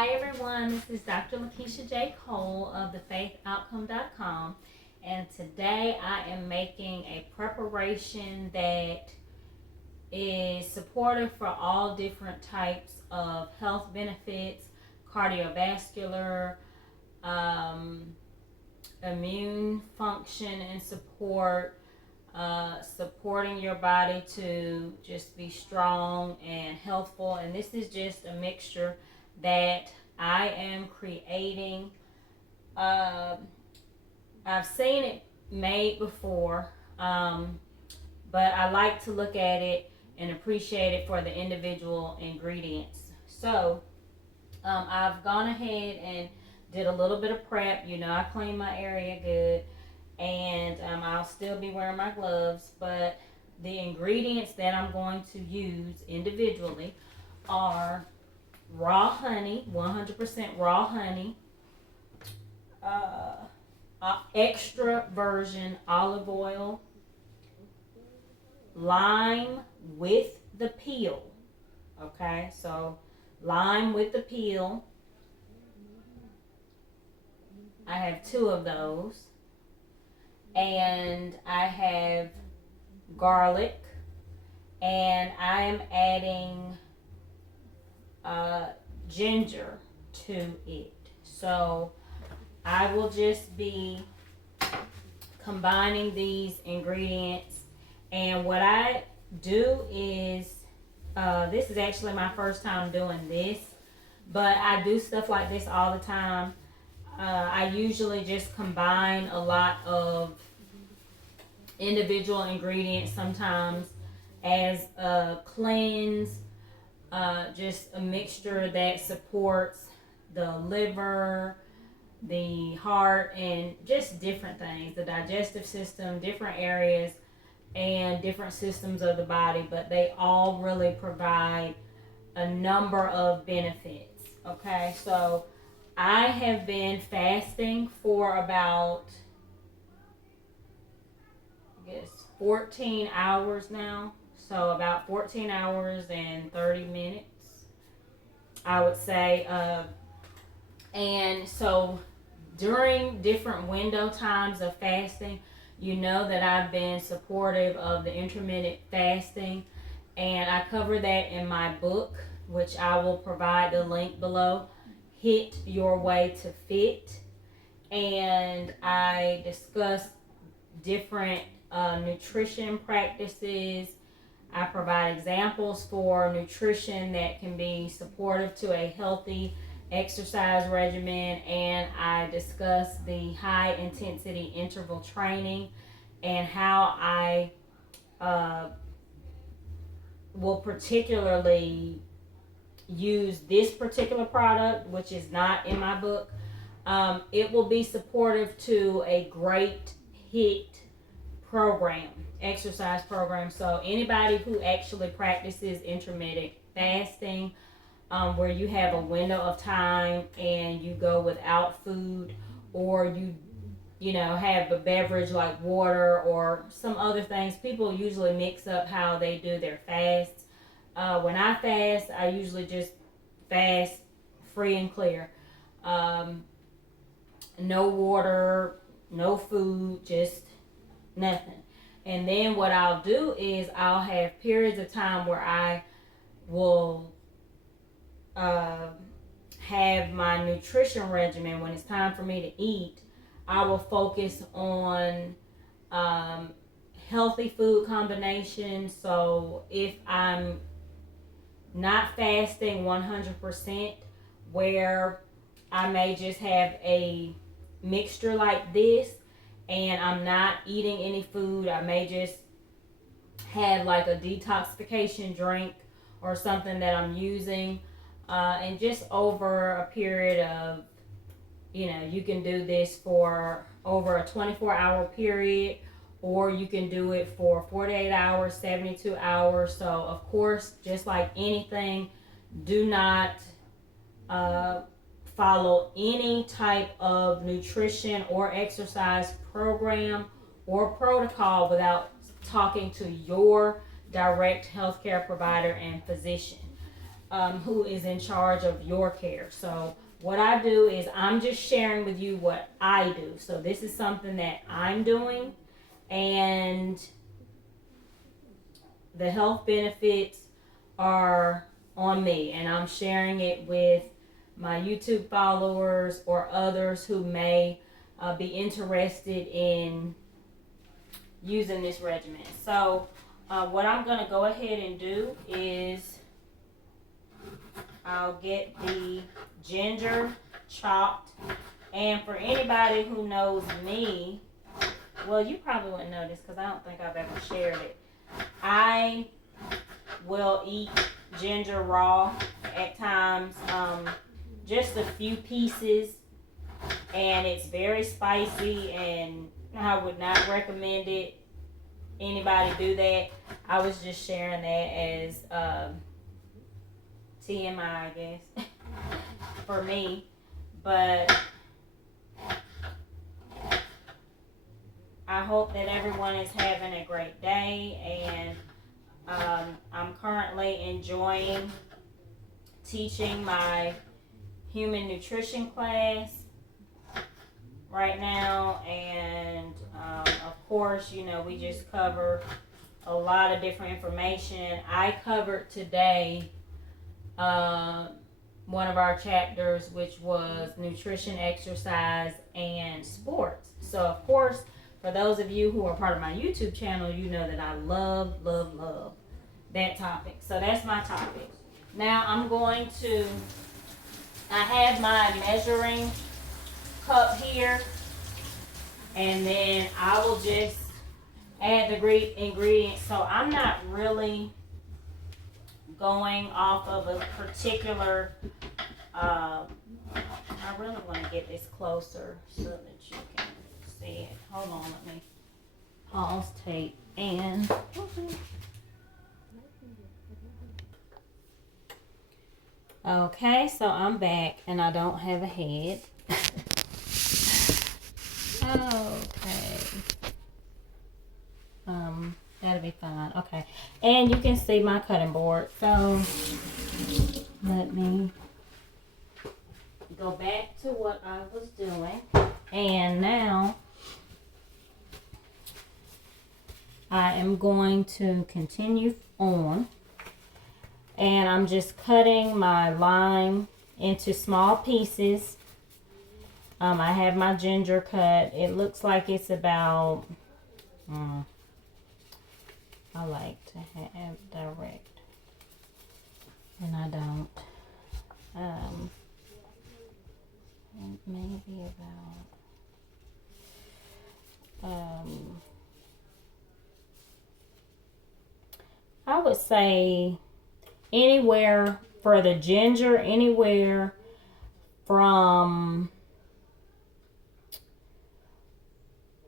Hi everyone, this is Dr. Lakeisha J. Cole of thefaithoutcome.com, and today I am making a preparation that is supportive for all different types of health benefits, cardiovascular, um, immune function and support, supporting your body to just be strong and healthful. And this is just a mixture that I am creating. Uh, I've seen it made before, but I like to look at it and appreciate it for the individual ingredients. So I've gone ahead and did a little bit of prep. I cleaned my area good, and I'll still be wearing my gloves, but the ingredients that I'm going to use individually are raw honey, 100% raw honey, uh, extra virgin olive oil, lime with the peel. Okay, so lime with the peel. I have 2 of those. And I have garlic, and I am adding ginger to it. So I will just be combining these ingredients, and what I do is this is actually my first time doing this, but I do stuff like this all the time. I usually just combine a lot of individual ingredients sometimes as a cleanse, just a mixture that supports the liver, the heart, and just different things, the digestive system, different areas, and different systems of the body, but they all really provide a number of benefits. Okay, so I have been fasting for about, 14 hours now. So about 14 hours and 30 minutes, I would say. And so during different window times of fasting, that I've been supportive of the intermittent fasting, and I cover that in my book, which I will provide the link below, Hit Your Way to Fit. And I discuss different nutrition practices. I provide examples for nutrition that can be supportive to a healthy exercise regimen, and I discuss the high intensity interval training and how I will particularly use this particular product, which is not in my book. It will be supportive to a great HIT program, exercise program. So anybody who actually practices intermittent fasting, where you have a window of time and you go without food, or you have a beverage like water or some other things. People usually mix up how they do their fasts. When I fast, I usually just fast free and clear. No water, no food, just nothing. And then what I'll do is I'll have periods of time where I will have my nutrition regimen. When it's time for me to eat, I will focus on healthy food combinations. So if I'm not fasting 100%, where I may just have a mixture like this, and I'm not eating any food, I may just have like a detoxification drink or something that I'm using, and just over a period of, you can do this for over a 24-hour period, or you can do it for 48 hours, 72 hours. So of course, just like anything, do not follow any type of nutrition or exercise program or protocol without talking to your direct healthcare provider and physician. who is in charge of your care. So what I do is I'm just sharing with you what I do. So this is something that I'm doing, and the health benefits are on me, and I'm sharing it with my YouTube followers or others who may be interested in using this regimen. So what I'm going to go ahead and do is I'll get the ginger chopped, and for anybody who knows me, well, you probably wouldn't know this because I don't think I've ever shared it. I will eat ginger raw at times, just a few pieces, and it's very spicy, and I would not recommend it. Anybody do that? I was just sharing that as TMI, I guess, for me. But I hope that everyone is having a great day, and I'm currently enjoying teaching my human nutrition class right now, and of course, you know, we just cover a lot of different information. I covered today one of our chapters, which was nutrition, exercise, and sports. So of course, for those of you who are part of my YouTube channel, you know that I love that topic. So that's my topic. Now I have my measuring cup here, and then I will just add the ingredients. So I'm not really going off of a particular, I really want to get this closer so that you can see it. Hold on, let me pause tape and okay, so I'm back and I don't have a head. Okay. That'll be fine. Okay. And you can see my cutting board. So let me go back to what I was doing. And now I am going to continue on. And I'm just cutting my lime into small pieces. I have my ginger cut. It looks like it's about, I like to have direct, and I don't. Maybe about, I would say anywhere for the ginger, anywhere from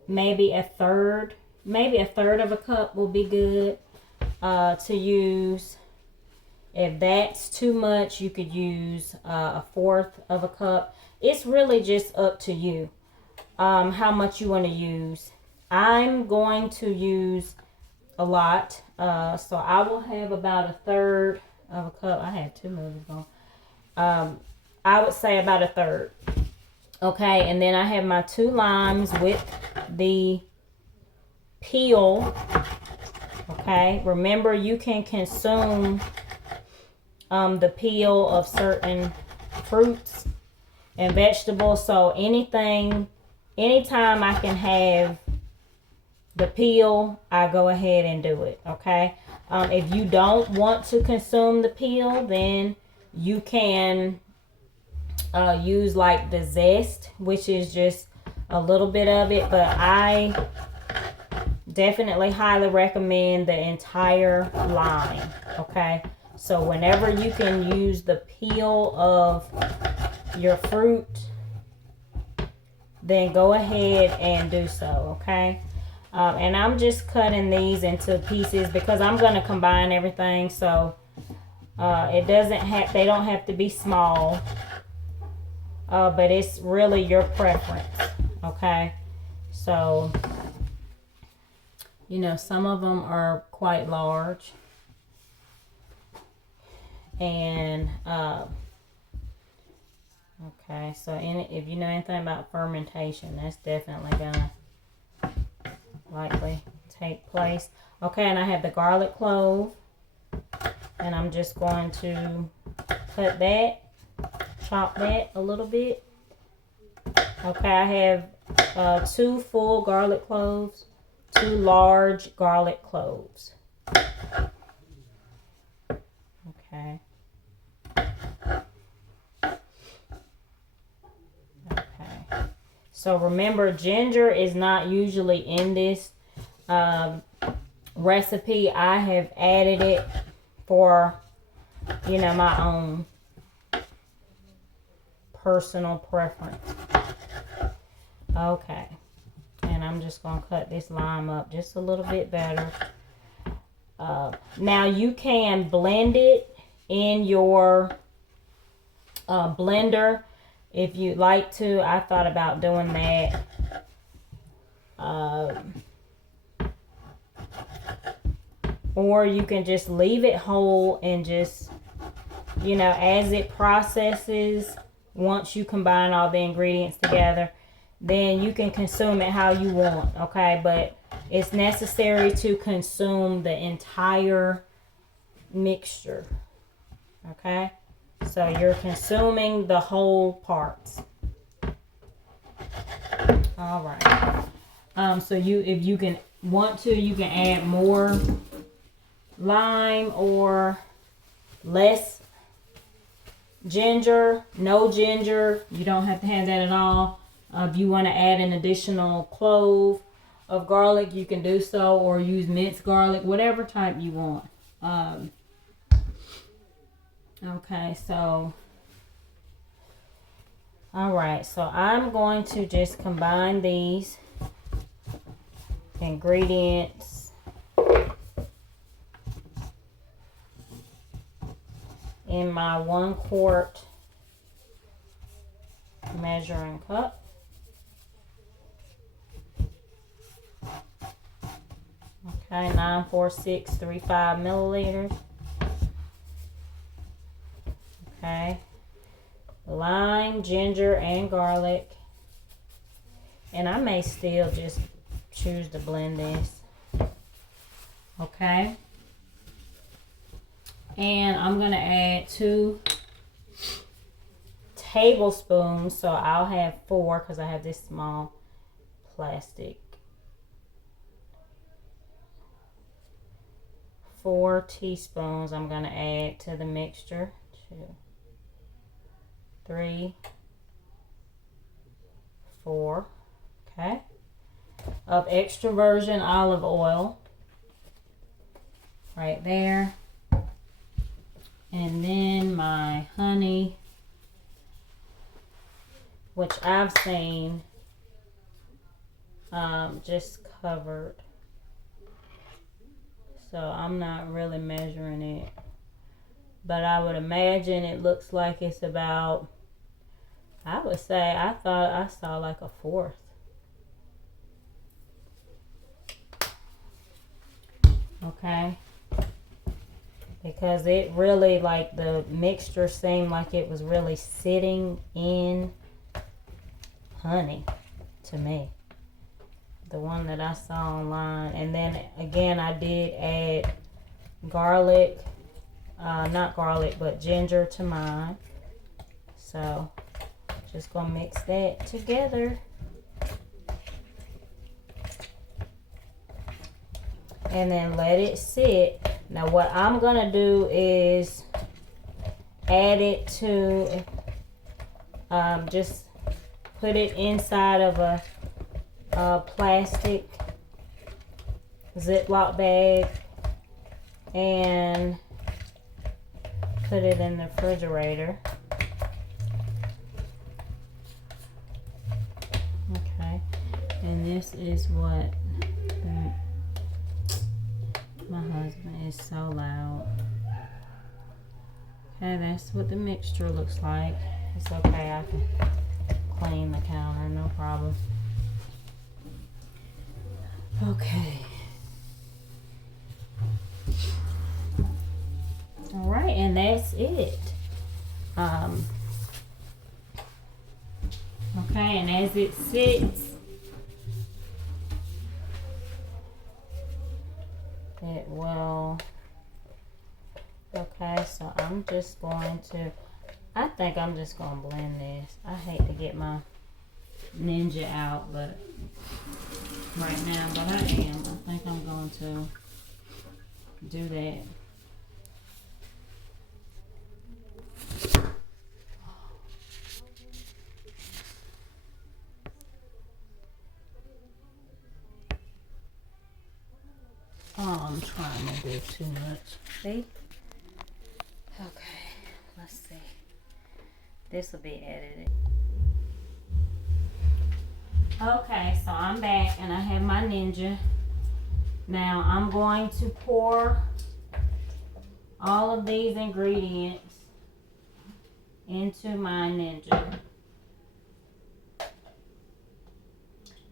maybe a third of a cup will be good to use. If that's too much, you could use a fourth of a cup. It's really just up to you how much you want to use. I'm going to use a lot, so I will have about a third of a cup. I have two movies on. I would say about a third. Okay, and then I have my 2 limes with the peel. Okay, remember you can consume the peel of certain fruits and vegetables. So anytime I can have the peel, I go ahead and do it. Okay, if you don't want to consume the peel, then you can use like the zest, which is just a little bit of it, but I definitely highly recommend the entire lime. Okay, so whenever you can use the peel of your fruit, then go ahead and do so. Okay, and I'm just cutting these into pieces because I'm going to combine everything, so they don't have to be small. But it's really your preference, okay? So, you know, some of them are quite large. And okay, so if you know anything about fermentation, that's definitely gonna likely take place. Okay, and I have the garlic clove, and I'm just going to cut that, chop that a little bit. Okay, I have 2 full garlic cloves, 2 large garlic cloves. Okay. Okay. So remember, ginger is not usually in this recipe. I have added it for, you know, my own personal preference. Okay. And I'm just going to cut this lime up just a little bit better. Now you can blend it in your blender if you'd like to. I thought about doing that. Or you can just leave it whole and just, you know, as it processes, once you combine all the ingredients together, then you can consume it how you want, okay? But it's necessary to consume the entire mixture, okay? So you're consuming the whole parts. All right. So if you can want to, you can add more lime or less ginger, no ginger. You don't have to have that at all. If you want to add an additional clove of garlic, you can do so, or use minced garlic, whatever type you want. Okay, so all right, so I'm going to just combine these ingredients in my 1 quart measuring cup. Okay, 94635 milliliters. Okay, lime, ginger, and garlic. And I may still just choose to blend this. Okay. And I'm going to add 2 tablespoons. So I'll have 4 because I have this small plastic. 4 teaspoons I'm going to add to the mixture. 2, 3, 4. Okay. Of extra virgin olive oil. Right there. And then my honey, which I've seen just covered. So I'm not really measuring it. But I would imagine it looks like it's about, I would say, I thought I saw like a 1/4. Okay. Because it really, like, the mixture seemed like it was really sitting in honey to me. The one that I saw online. And then again, I did add garlic, not garlic, but ginger to mine. So just gonna mix that together. And then let it sit. Now what I'm gonna do is add it to, just put it inside of a plastic Ziploc bag and put it in the refrigerator. Okay, and this is what my husband is so loud. Okay, that's what the mixture looks like. It's okay, I can clean the counter, no problem. Okay. All right, and that's it. Okay, and as it sits, it will, okay, so I'm just going to, I think I'm just going to blend this. I hate to get my Ninja out, but right now, but I am. I think I'm going to do that. Oh, I'm trying to do too much. See? Okay, let's see. This will be edited. Okay, so I'm back and I have my Ninja. Now I'm going to pour all of these ingredients into my Ninja.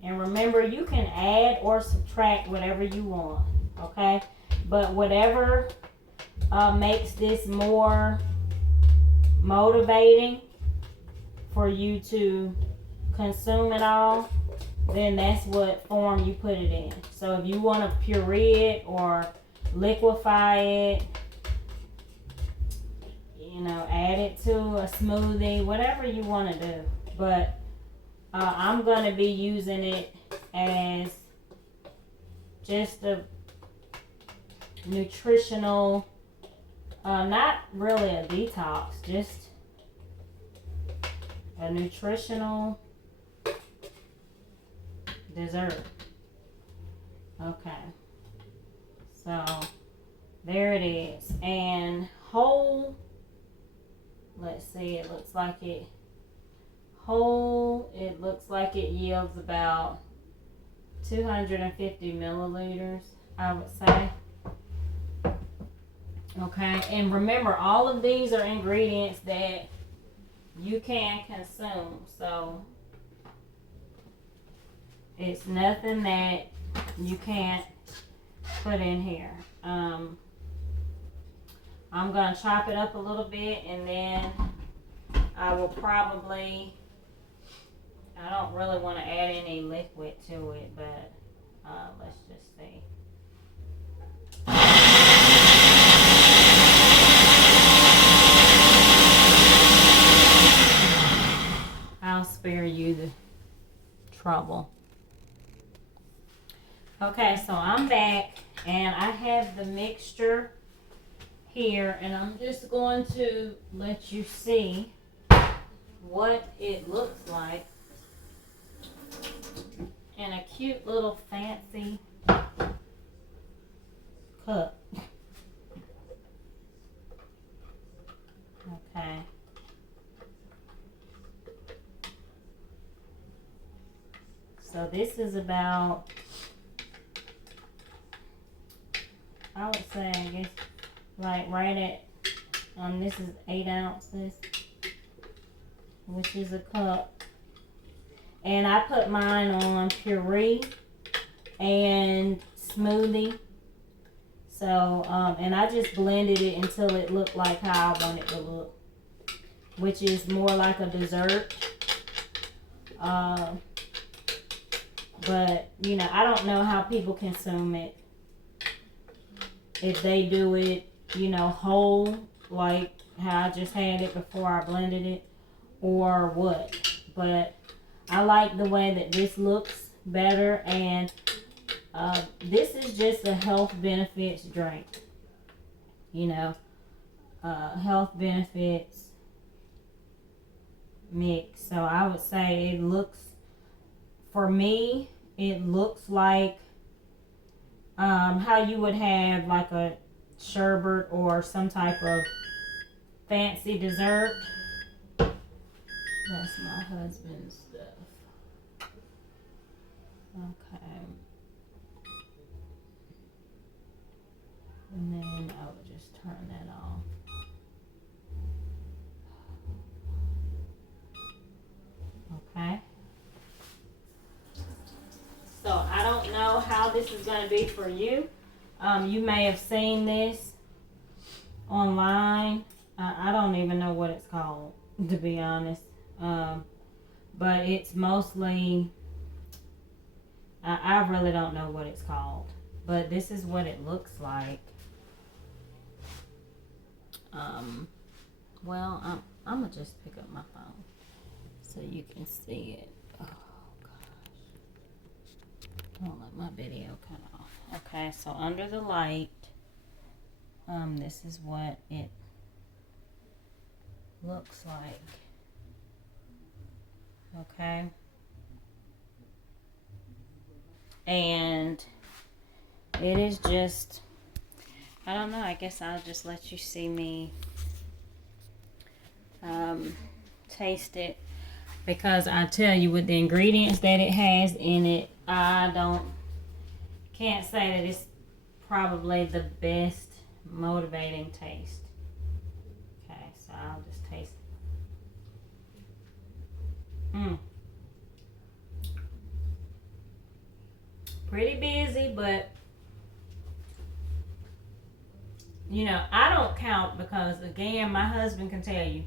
And remember, you can add or subtract whatever you want, okay? But whatever makes this more motivating for you to consume it all, then that's what form you put it in. So if you want to puree it or liquefy it, you know, add it to a smoothie, whatever you want to do. But I'm going to be using it as just a nutritional, not really a detox, just a nutritional dessert. Okay, so there it is. And whole, let's see, it looks like it whole, it looks like it yields about 250 milliliters, I would say. Okay, and remember, all of these are ingredients that you can consume, so it's nothing that you can't put in here. I'm going to chop it up a little bit, and then I will probably, I don't really want to add any liquid to it, but let's just see. I'll spare you the trouble. Okay, so I'm back and I have the mixture here, and I'm just going to let you see what it looks like in a cute little fancy cup. Okay. So this is about, I would say, I guess, like right at, this is 8 ounces, which is a cup. And I put mine on puree and smoothie. So, and I just blended it until it looked like how I want it to look, which is more like a dessert. But, you know, I don't know how people consume it. If they do it, you know, whole, like how I just had it before I blended it, or what. But I like the way that this looks better, and this is just a health benefits drink. You know, health benefits mix. So I would say it looks, for me, it looks like how you would have like a sherbet or some type of fancy dessert. That's my husband's stuff. Okay. And then I would just turn that off. Okay. So I don't know how this is going to be for you. You may have seen this online. I don't even know what it's called, to be honest. But it's mostly, I really don't know what it's called. But this is what it looks like. Well, I'm going to just pick up my phone so you can see it. Oh, gosh. Don't let my video cut off. Okay, so under the light, this is what it looks like. Okay. And it is just, I don't know, I guess I'll just let you see me taste it, because I tell you, with the ingredients that it has in it, can't say that it's probably the best motivating taste. Okay, so I'll just taste it. Pretty busy, but I don't count, because again, my husband can tell you,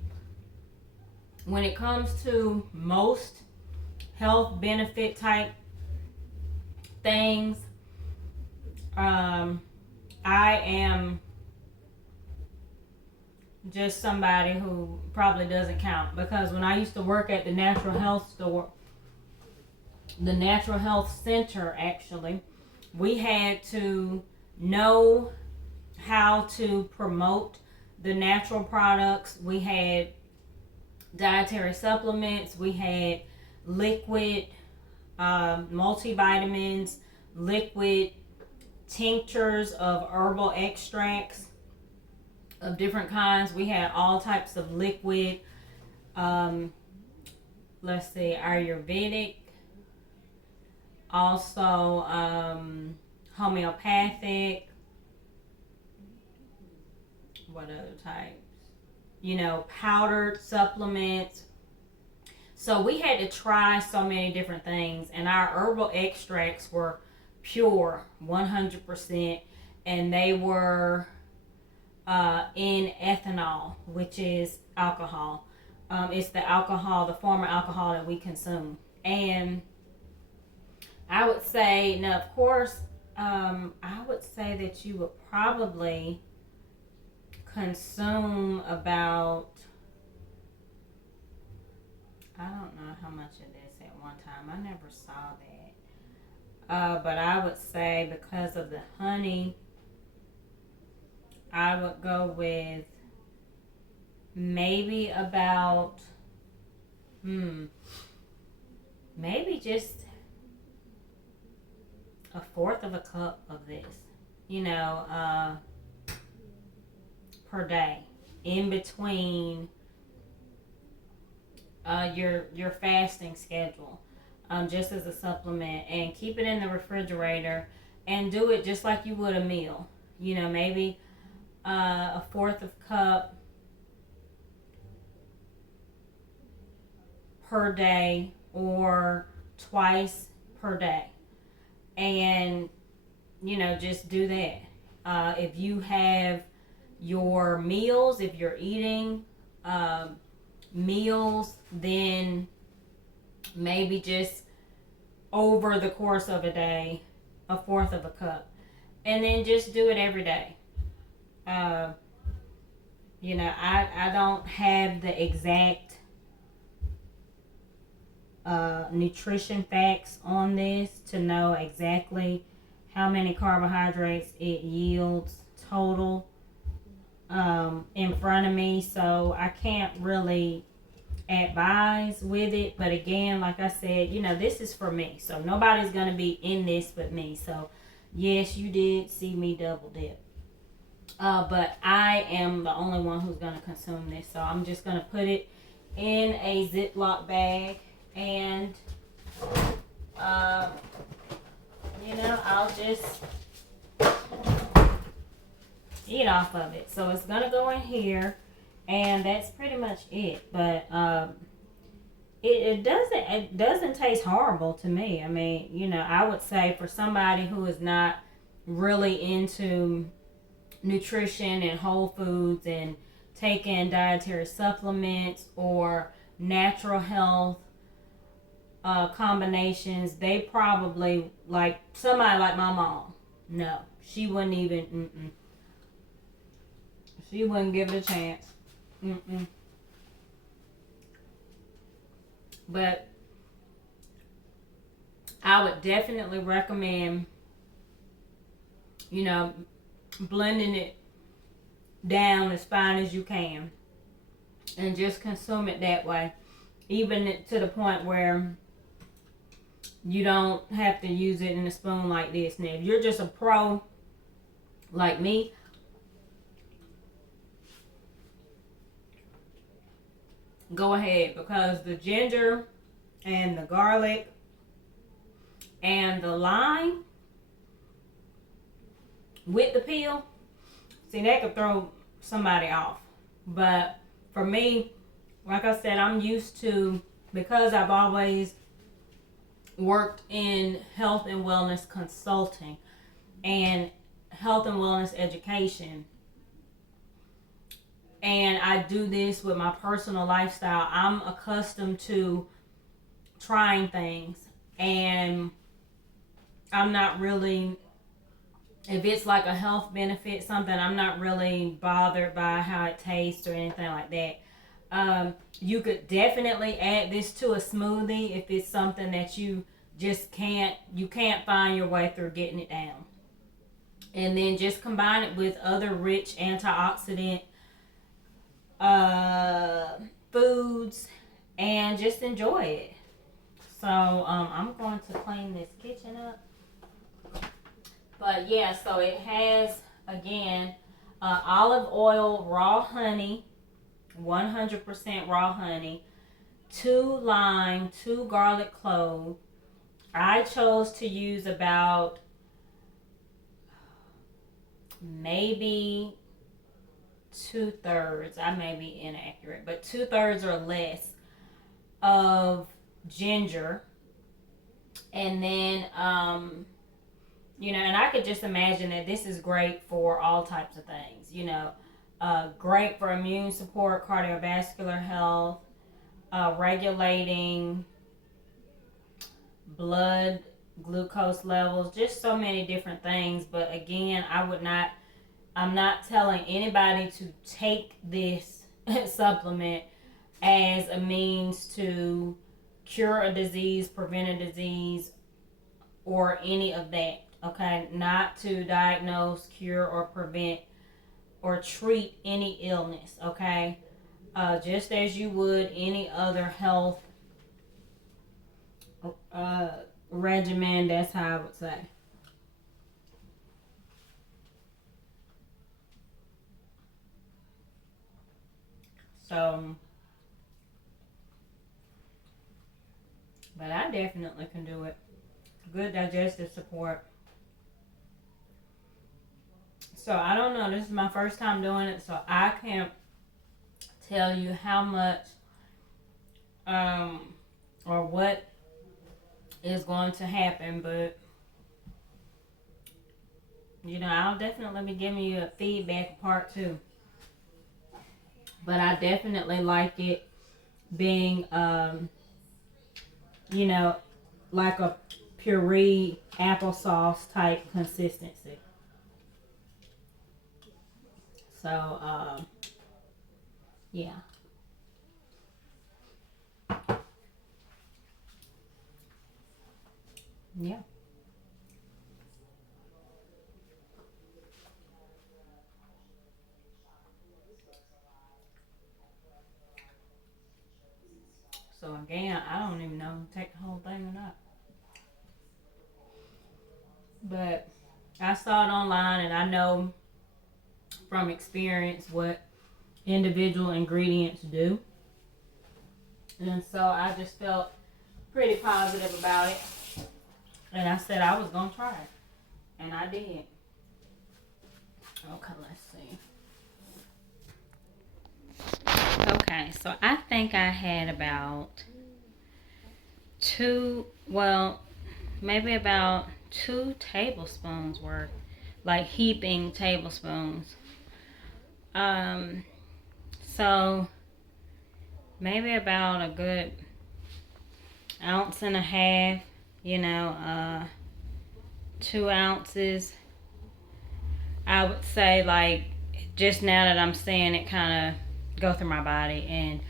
when it comes to most health benefit type things, I am just somebody who probably doesn't count, because when I used to work at the natural health store, the natural health center, actually, we had to know how to promote the natural products. We had dietary supplements, we had liquid multivitamins, liquid tinctures of herbal extracts of different kinds. We had all types of liquid, let's see, Ayurvedic, also homeopathic, what other types? Powdered supplements. So we had to try so many different things, and our herbal extracts were pure 100%, and they were in ethanol, which is alcohol. It's the alcohol, the form of alcohol that we consume. And I would say, now of course, I would say that you would probably consume about, I don't know how much it is at one time. I never saw that. But I would say, because of the honey, I would go with maybe about, maybe just a fourth of a cup of this, per day, in between your fasting schedule, just as a supplement, and keep it in the refrigerator, and do it just like you would a meal. Maybe a fourth of cup per day, or twice per day, and just do that. If you have your meals, if you're eating meals, then maybe just over the course of a day, a fourth of a cup, and then just do it every day. I don't have the exact nutrition facts on this to know exactly how many carbohydrates it yields total in front of me, so I can't really advise with it. But again, like I said, this is for me, so nobody's going to be in this but me. So yes, you did see me double dip, but I am the only one who's going to consume this, so I'm just going to put it in a Ziploc bag, and I'll just eat off of it. So it's gonna go in here, and that's pretty much it. But it doesn't taste horrible to me. I mean, I would say, for somebody who is not really into nutrition and whole foods and taking dietary supplements or natural health combinations, they probably, like somebody like my mom, no, she wouldn't even, she wouldn't give it a chance. But I would definitely recommend, blending it down as fine as you can and just consume it that way, even to the point where you don't have to use it in a spoon like this. Now, if you're just a pro like me, go ahead, because the ginger and the garlic and the lime with the peel, see, that could throw somebody off. But for me, like I said, I'm used to, because I've always worked in health and wellness consulting and health and wellness education, and I do this with my personal lifestyle, I'm accustomed to trying things, and I'm not really, if it's like a health benefit, something, I'm not really bothered by how it tastes or anything like that. You could definitely add this to a smoothie if it's something that you just can't find your way through getting it down. And then just combine it with other rich antioxidant foods and just enjoy it. So I'm going to clean this kitchen up. But yeah, so it has, again, olive oil, raw honey, 100% raw honey, 2 lime, 2 garlic cloves. I chose to use about maybe 2/3. I may be inaccurate, but 2/3 or less of ginger. And then and I could just imagine that this is great for all types of things, great for immune support, cardiovascular health, regulating blood glucose levels, just so many different things. But again, I'm not telling anybody to take this supplement as a means to cure a disease, prevent a disease, or any of that. Okay, not to diagnose, cure, or prevent or treat any illness. Okay, just as you would any other health regimen. That's how I would say. So, but I definitely can do it. Good digestive support. So I don't know. This is my first time doing it, so I can't tell you how much or what is going to happen, but I'll definitely be giving you a feedback part 2. But I definitely like it being like a puree applesauce type consistency. So yeah. Yeah. So again, I don't even know if take the whole thing or not. But I saw it online, and I know from experience what individual ingredients do. And so I just felt pretty positive about it. And I said I was going to try it. And I did. Okay, let's see. Okay, so I think I had about maybe about 2 tablespoons worth. like heaping tablespoons. So maybe about a good ounce and a half, 2 ounces. I would say, like, just now that I'm seeing it kind of go through my body.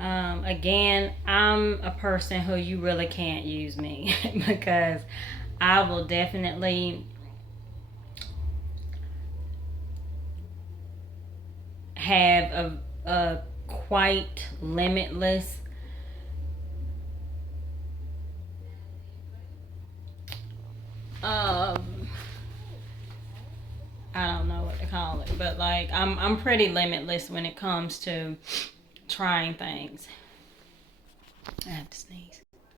And again, I'm a person who you really can't use me because I will definitely have a quite limitless I don't know what to call it, but like I'm pretty limitless when it comes to trying things. I have to sneeze.